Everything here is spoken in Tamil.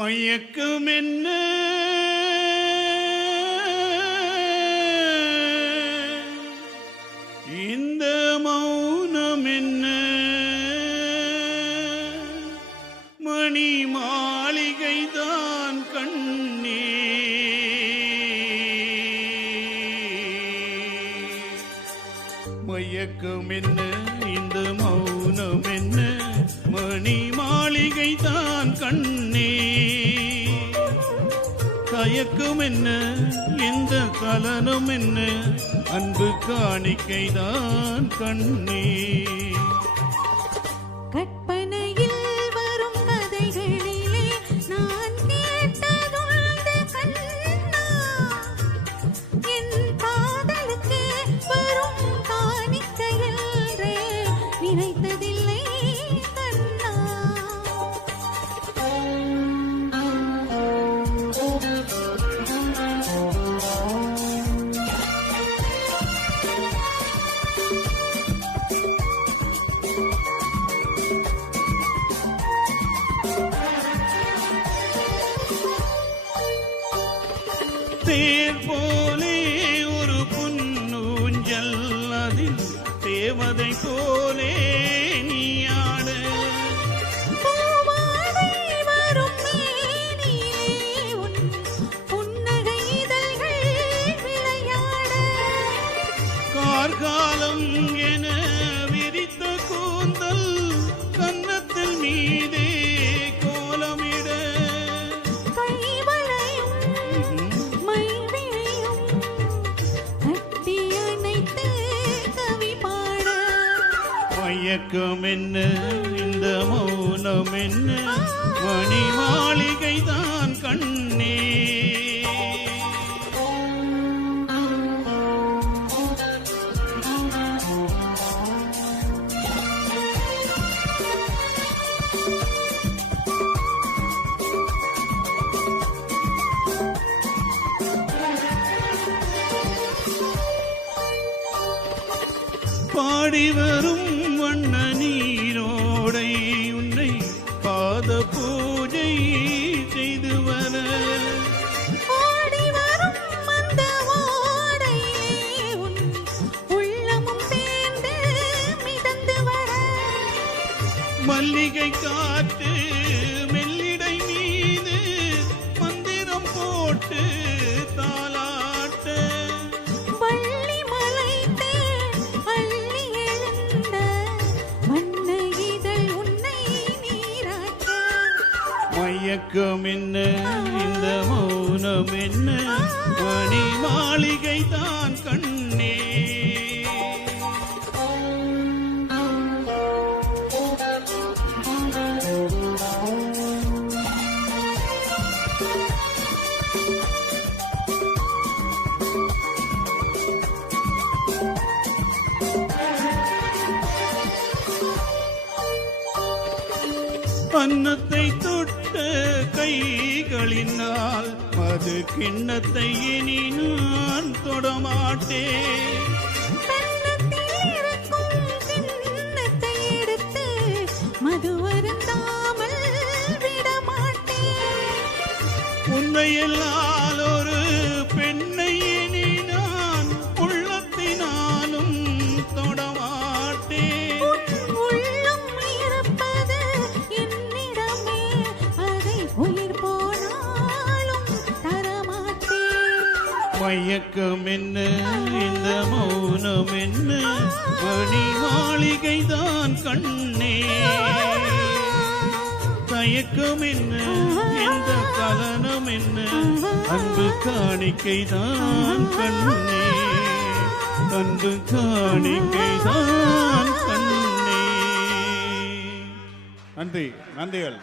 மயக்கம் என்ன இந்த மௌனம் என்ன மணி மாளிகைதான் கண்ணே மயக்கம் என்ன இந்த மௌனம் என்ன மணி மாளிகைதான் கண்ணே தயக்கம் என்ன எந்த கலனம் என்ன அன்பு காணிக்கைதான் கண்ணே தேர் போலே ஒரு புன்னூஞ்சல் அதில் தேவதை போலே நீயாட கார்காலம் என விரித்த கூந்தல் கன்னத்தில் மீதே கோலமிட மயக்கம் என்ன இந்த மௌனம் என்ன மணி மாளிகைதான் கண்ணே பாடி வரும் வண்ண நீரோடை உன்னை பாத பூஜை செய்து வர மல்லிகை காற்று மெல்லிடை மீது மந்திரம் போட்டு தாலாட்ட மயக்கம் என்ன இந்த மௌனம் என்ன மணி மாளிகைதான் கண்ணே அன்னத்தை தொட்ட கைகளினால் மது கிண்ணத்தை இனி நான் தொடமாட்டேன் உன்னையெல்லாம் ஒரு பெண்ணை இனி நான் உள்ளத்தினாலும் தொடமாட்டேன் மயக்கம் என்ன இந்த மௌனம் என்ன மணி மாளிகைதான் கண்ணே தயக்கம் என்ன எந்த கலனம் என்ன அன்பு காணிக்கைதான் கண்ணே அன்பு காணிக்கைதான் கண்ணே நன்றி நன்றிகள்.